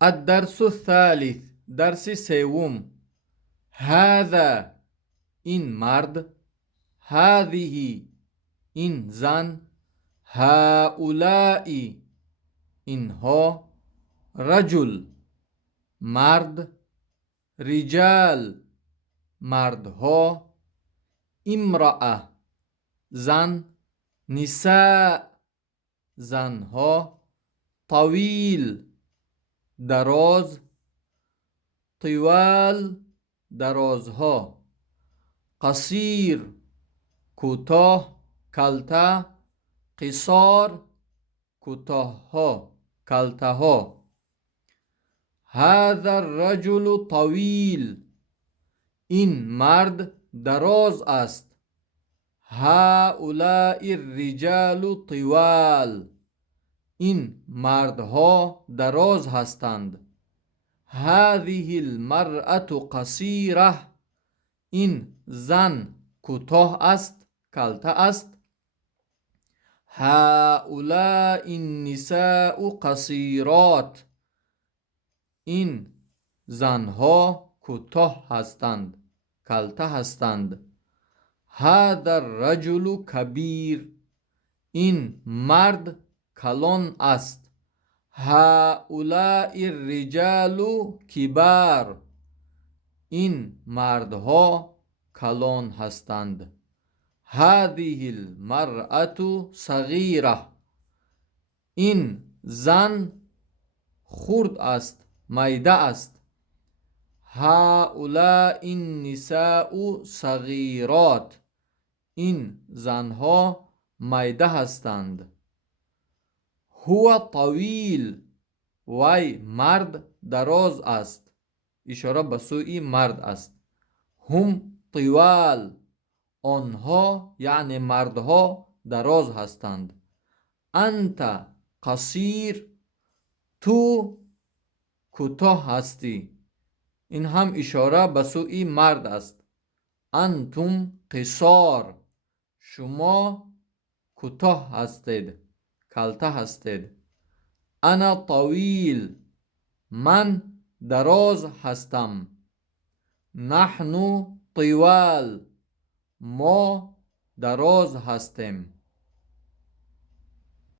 الدرس الثالث درس سوم. هذا این مرد، هذه این زن، هؤلاء اینها، رجل مرد، رجال مردها، امرأة زن، نساء زنها، طویل دراز، طوال درازها، قصیر کوتاه کلته، قصار کوتاهها کلتهها. هذا الرجل طویل این مرد دراز است. هؤلاء الرجال طوال این مردها دراز هستند. هذه المرأة قصیره این زن کوتاه است، کلته است. هؤلاء النساء قصیرات این زنها کوتاه هستند، کلته هستند. هذا الرجل کبیر این مرد کلان است. هؤلاء الرجال کبار این مردها کلان هستند. هذه المرأة صغیره این زن خرد است، میده است. هؤلاء النساء صغیرات این زنها میده هستند. هو طویل وی مرد دراز است، اشاره به سوی مرد است. هم طوال آنها یعنی مردها دراز هستند. انت قصیر تو کوتاه هستی، این هم اشاره به سوی مرد است. انتم قصار شما کوتاه هستید، کلته هستید. انا طویل من دراز هستم. نحن طوال ما دراز هستیم.